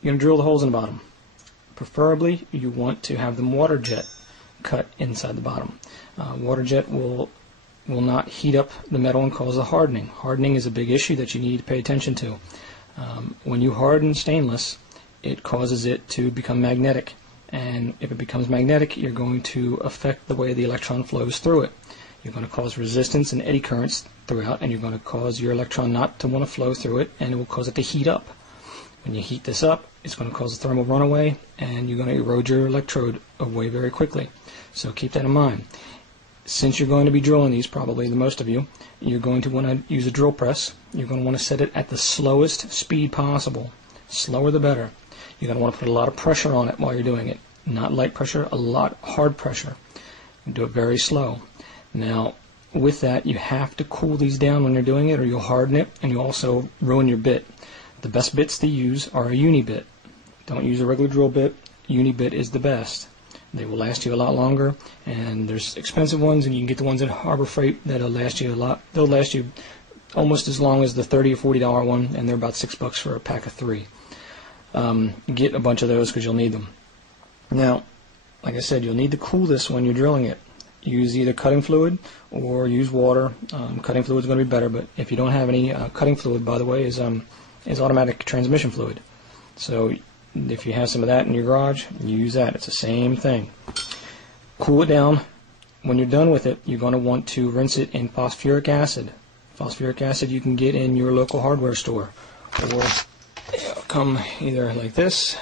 you're going to drill the holes in the bottom. Preferably, you want to have them water jet cut inside the bottom. Water jet will not heat up the metal and cause a hardening. Hardening is a big issue that you need to pay attention to. When you harden stainless, it causes it to become magnetic, and if it becomes magnetic, you're going to affect the way the electron flows through it. You're going to cause resistance and eddy currents throughout, and you're going to cause your electron not to want to flow through it, and it will cause it to heat up. When you heat this up, it's going to cause a thermal runaway, and you're going to erode your electrode away very quickly. So keep that in mind. Since you're going to be drilling these, probably the most of you, you're going to want to use a drill press. You're going to want to set it at the slowest speed possible. Slower the better. You're going to want to put a lot of pressure on it while you're doing it. Not light pressure, a lot hard pressure. And do it very slow. Now, with that, you have to cool these down when you're doing it, or you'll harden it, and you'll also ruin your bit. The best bits to use are a uni bit. Don't use a regular drill bit. Uni bit is the best. They will last you a lot longer, and there's expensive ones, and you can get the ones at Harbor Freight that'll last you a lot. They'll last you almost as long as the $30 or $40 one, and they're about $6 for a pack of 3. Get a bunch of those because you'll need them. Now, like I said, you'll need to cool this when you're drilling it. Use either cutting fluid or use water. Cutting fluid is going to be better, but if you don't have any, cutting fluid, by the way, is automatic transmission fluid. So if you have some of that in your garage, use that. It's the same thing. Cool it down. When you're done with it, you're going to want to rinse it in phosphoric acid. Phosphoric acid you can get in your local hardware store, or come either like this,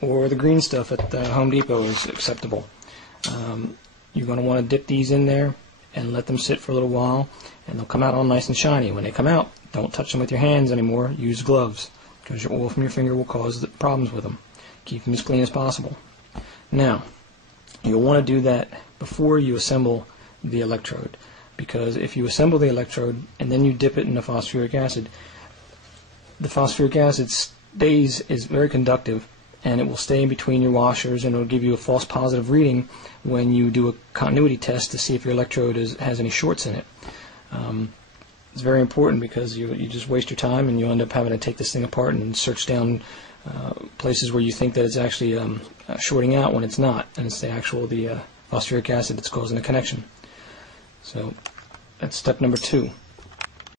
or the green stuff at Home Depot is acceptable. You're going to want to dip these in there and let them sit for a little while, and they'll come out all nice and shiny. When they come out, don't touch them with your hands anymore. Use gloves, because your oil from your finger will cause problems with them. Keep them as clean as possible. Now, you'll want to do that before you assemble the electrode, because if you assemble the electrode and then you dip it in the phosphoric acid is very conductive, and it will stay in between your washers, and it will give you a false positive reading when you do a continuity test to see if your electrode has any shorts in it. It's very important, because you just waste your time, and you end up having to take this thing apart and search down places where you think that it's actually shorting out when it's not, and it's the phosphoric acid that's causing the connection. So that's step number 2.